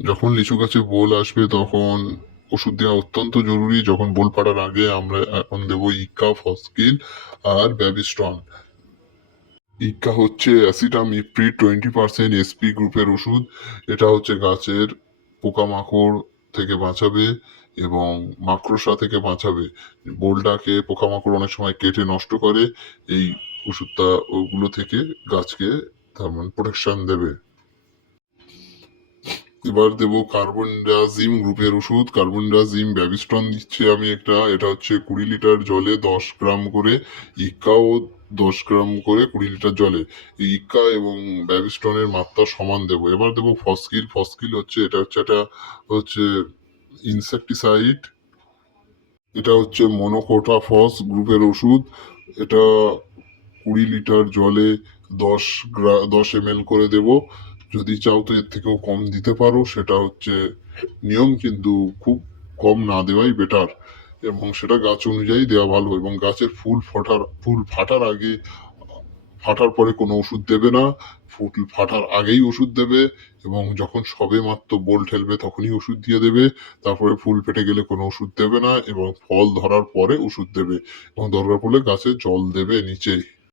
যখন লিচু গাছে বোল আসবে তখন ওষুধ দেওয়া অত্যন্ত জরুরি। যখন বোল পাড়ার আগে আমরা এখন দেবো ইক্কা, ফসকিল আর ব্যাবিস্টন। ইক্কা হচ্ছে অ্যাসিটামিপ্রিড 20% এসপি গ্রুপের ওষুধ। এটা হচ্ছে গাছের পোকামাকড় থেকে বাঁচাবে এবং মাকড়সা থেকে বাঁচাবে। বোলটাকে পোকামাকড় অনেক সময় কেটে নষ্ট করে। এই ওষুধটা ওগুলো থেকে গাছকে তার মানে প্রোটেকশন দেবে। এবার দেবো কার্বনডাজিম গ্রুপের ওষুধ। কার্বনডাজিম ব্যাবিস্টন দিচ্ছি আমি একটা। এটা হচ্ছে 20 লিটার জলে 10 গ্রাম করে। ইক্কাও 10 গ্রাম করে 20 লিটার জলে। এই ইক্কা এবং ব্যাবিস্টনের মাত্রা সমান দেবো। এবার দেবো ফসকিল। ফসকিল হচ্ছে এটা হচ্ছে একটা হচ্ছে ইনসেকটিসাইড। এটা হচ্ছে মনোকোটাফস গ্রুপের ওষুধ। এটা 20 লিটার জলে 10 ml করে দেব। যদি চাও তো এর থেকেও কম দিতে পারো, সেটা হচ্ছে নিয়ম, কিন্তু খুব কম না দেওয়াই বেটার এবং সেটা গাছ অনুযায়ী দেওয়া ভালো। এবং গাছের ফুল ফাটার আগে, ফাটার পরে কোনো ওষুধ দেবে না। ফুল ফাটার আগেই ওষুধ দেবে এবং যখন সবে মাত্র বোল ঠেলবে তখনই ওষুধ দিয়ে দেবে। তারপরে ফুল ফেটে গেলে কোনো ওষুধ দেবে না এবং ফল ধরার পরে ওষুধ দেবে এবং দরকার পড়লে গাছে জল দেবে নিচেই।